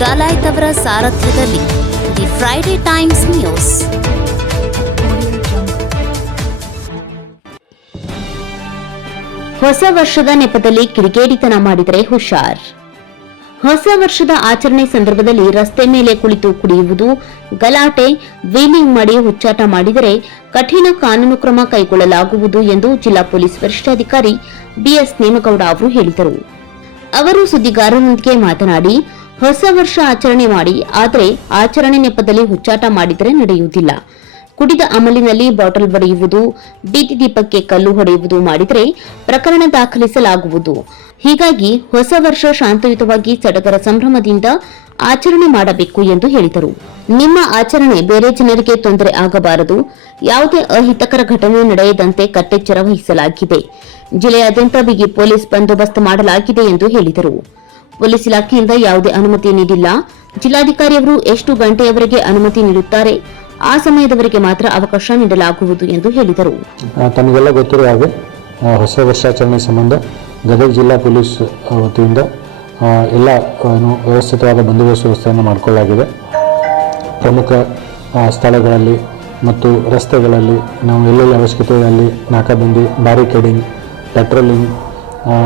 ಡಲಾಯ್ತ್ ಅವರ ಸಾರಥ್ಯದಲ್ಲಿ the Friday times news. ಹೊಸ ವರ್ಷದ ನೆಪದಲ್ಲಿ ಕಿಡಿಗೇಡಿತನ ಮಾಡಿದರೆ ಹುಷಾರ್. ಹೊಸ ವರ್ಷದ ಆಚರಣೆ ಸಂದರ್ಭದಲ್ಲಿ ರಸ್ತೆ ಮೇಲೆ ಕುಳಿತು ಕುಡಿಯುವುದು, ಗಲಾಟೆ, ವೀಲಿಂಗ್ ಮಾಡಿ ಹುಚ್ಚಾಟ ಮಾಡಿದರೆ ಕಠಿಣ ಕಾನೂನು ಕ್ರಮ ಕೈಗೊಳ್ಳಲಾಗುವುದು ಎಂದು ಜಿಲ್ಲಾ ಪೊಲೀಸ್ ವರಿಷ್ಠಾಧಿಕಾರಿ ಬಿಎಸ್ ನೇಮಗೌಡ ಅವರು ಹೇಳಿದರು. ಅವರು ಸುದ್ದಿಗಾರರೊಂದಿಗೆ ಮಾತನಾಡಿ, ಹೊಸ ವರ್ಷ ಆಚರಣೆ ಮಾಡಿ, ಆದರೆ ಆಚರಣೆ ನೆಪದಲ್ಲಿ ಹುಚ್ಚಾಟ ಮಾಡಿದರೆ ನಡೆಯುವುದಿಲ್ಲ. ಕುಡಿದ ಅಮಲಿನಲ್ಲಿ ಬಾಟಲ್ ಬಡಿಯುವುದು, ಬೀದಿ ದೀಪಕ್ಕೆ ಕಲ್ಲು ಹೊಡೆಯುವುದು ಮಾಡಿದರೆ ಪ್ರಕರಣ ದಾಖಲಿಸಲಾಗುವುದು. ಹೀಗಾಗಿ ಹೊಸ ವರ್ಷ ಶಾಂತಯುತವಾಗಿ ಸಡಗರ ಸಂಭ್ರಮದಿಂದ ಆಚರಣೆ ಮಾಡಬೇಕು ಎಂದು ಹೇಳಿದರು. ನಿಮ್ಮ ಆಚರಣೆ ಬೇರೆ ಜನರಿಗೆ ತೊಂದರೆ ಆಗಬಾರದು. ಯಾವುದೇ ಅಹಿತಕರ ಘಟನೆ ನಡೆಯದಂತೆ ಕಟ್ಟೆಚ್ಚರ ವಹಿಸಲಾಗಿದೆ. ಜಿಲ್ಲೆಯಾದ್ಯಂತ ಬಿಗಿ ಪೊಲೀಸ್ ಬಂದೋಬಸ್ತ್ ಮಾಡಲಾಗಿದೆ ಎಂದು ಹೇಳಿದರು. ಪೊಲೀಸ್ ಇಲಾಖೆಯಿಂದ ಯಾವುದೇ ಅನುಮತಿ ನೀಡಿಲ್ಲ. ಜಿಲ್ಲಾಧಿಕಾರಿಯವರು ಎಷ್ಟು ಗಂಟೆಯವರೆಗೆ ಅನುಮತಿ ನೀಡುತ್ತಾರೆ, ಆ ಸಮಯದವರೆಗೆ ಮಾತ್ರ ಅವಕಾಶ ನೀಡಲಾಗುವುದು ಎಂದು ಹೇಳಿದರು. ತಮಗೆಲ್ಲ ಗೊತ್ತಿರುವ ಹಾಗೆ ಹೊಸ ವರ್ಷಾಚರಣೆ ಸಂಬಂಧ ಗದಗ ಜಿಲ್ಲಾ ಪೊಲೀಸ್ ವತಿಯಿಂದ ಎಲ್ಲ ವ್ಯವಸ್ಥಿತವಾದ ಬಂದೋಬಸ್ತ್ ವ್ಯವಸ್ಥೆಯನ್ನು ಮಾಡಿಕೊಳ್ಳಲಾಗಿದೆ. ಪ್ರಮುಖ ಸ್ಥಳಗಳಲ್ಲಿ ಮತ್ತು ರಸ್ತೆಗಳಲ್ಲಿ ನಾವು ಎಲ್ಲೆಲ್ಲಿ ಅವಶ್ಯಕತೆಗಳಲ್ಲಿ ನಾಕಾಬಂದಿ, ಬ್ಯಾರಿಕೇಡಿಂಗ್, ಪೆಟ್ರೋಲಿಂಗ್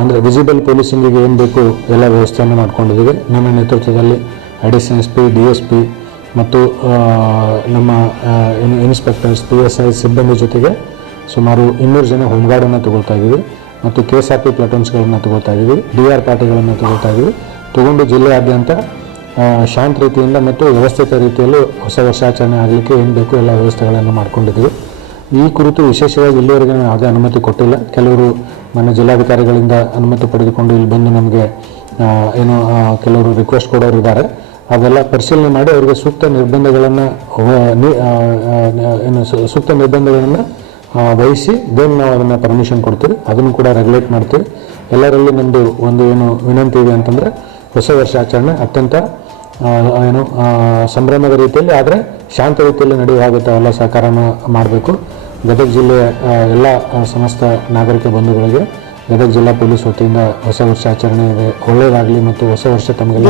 ಅಂದರೆ ವಿಸಿಬಲ್ ಪೊಲೀಸಿಂಗಿಗೆ ಏನು ಬೇಕು ಎಲ್ಲ ವ್ಯವಸ್ಥೆಯನ್ನು ಮಾಡಿಕೊಂಡಿದ್ದೀವಿ. ನಮ್ಮ ನೇತೃತ್ವದಲ್ಲಿ ಅಡಿಷನಲ್ SP, DSP ಮತ್ತು ನಮ್ಮ ಇನ್ಸ್ಪೆಕ್ಟರ್ಸ್, PSI ಸಿಬ್ಬಂದಿ ಜೊತೆಗೆ ಸುಮಾರು 200 ಜನ ಹೋಮ್ ಗಾರ್ಡನ್ನು ತಗೊಳ್ತಾ ಇದ್ದೀವಿ ಮತ್ತು KSRP ಪ್ಲಾಟೂನ್ಸ್ಗಳನ್ನು ತಗೊಳ್ತಾ ಇದ್ದೀವಿ, DR ಪಾರ್ಟಿಗಳನ್ನು ತಗೊಳ್ತಾ ಇದ್ದೀವಿ. ತಗೊಂಡು ಜಿಲ್ಲೆಯಾದ್ಯಂತ ಶಾಂತ ರೀತಿಯಿಂದ ಮತ್ತು ವ್ಯವಸ್ಥಿತ ರೀತಿಯಲ್ಲೂ ಹೊಸ ವರ್ಷಾಚರಣೆ ಆಗಲಿಕ್ಕೆ ಏನು ಬೇಕು ಎಲ್ಲ ವ್ಯವಸ್ಥೆಗಳನ್ನು ಮಾಡ್ಕೊಂಡಿದ್ದೀವಿ. ಈ ಕುರಿತು ವಿಶೇಷವಾಗಿ ಇಲ್ಲಿವರೆಗೆ ನಾವು ಯಾವುದೇ ಅನುಮತಿ ಕೊಟ್ಟಿಲ್ಲ. ಕೆಲವರು ನನ್ನ ಜಿಲ್ಲಾಧಿಕಾರಿಗಳಿಂದ ಅನುಮತಿ ಪಡೆದುಕೊಂಡು ಇಲ್ಲಿ ಬಂದು ನಮಗೆ ಕೆಲವರು ರಿಕ್ವೆಸ್ಟ್ ಕೊಡೋರು ಇದ್ದಾರೆ. ಅದೆಲ್ಲ ಪರಿಶೀಲನೆ ಮಾಡಿ ಅವರಿಗೆ ಸೂಕ್ತ ನಿರ್ಬಂಧಗಳನ್ನು ವಹಿಸಿ ದೆನ್ ನಾವು ಅದನ್ನು ಪರ್ಮಿಷನ್ ಕೊಡ್ತೀವಿ. ಅದನ್ನು ಕೂಡ ರೆಗ್ಯುಲೇಟ್ ಮಾಡ್ತೀವಿ. ಎಲ್ಲರಲ್ಲಿ ನಮ್ಮದು ಒಂದು ವಿನಂತಿ ಇದೆ ಅಂತಂದರೆ ಹೊಸ ವರ್ಷಾಚರಣೆ ಅತ್ಯಂತ ಸಂಭ್ರಮದ ರೀತಿಯಲ್ಲಿ ಆದರೆ ಶಾಂತ ರೀತಿಯಲ್ಲಿ ನಡೆಯುವಾಗುತ್ತೆ ಎಲ್ಲ ಸಹಕಾರನ ಮಾಡಬೇಕು. ಗದಗ ಜಿಲ್ಲೆಯ ಎಲ್ಲ ಸಮಸ್ತ ನಾಗರಿಕ ಬಂಧುಗಳಿಗೆ ಗದಗ ಜಿಲ್ಲಾ ಪೊಲೀಸ್ ವತಿಯಿಂದ ಹೊಸ ವರ್ಷಾಚರಣೆ ಒಳ್ಳೆಯದಾಗಲಿ ಮತ್ತು ಹೊಸ ವರ್ಷ ತಮಗೆಲ್ಲ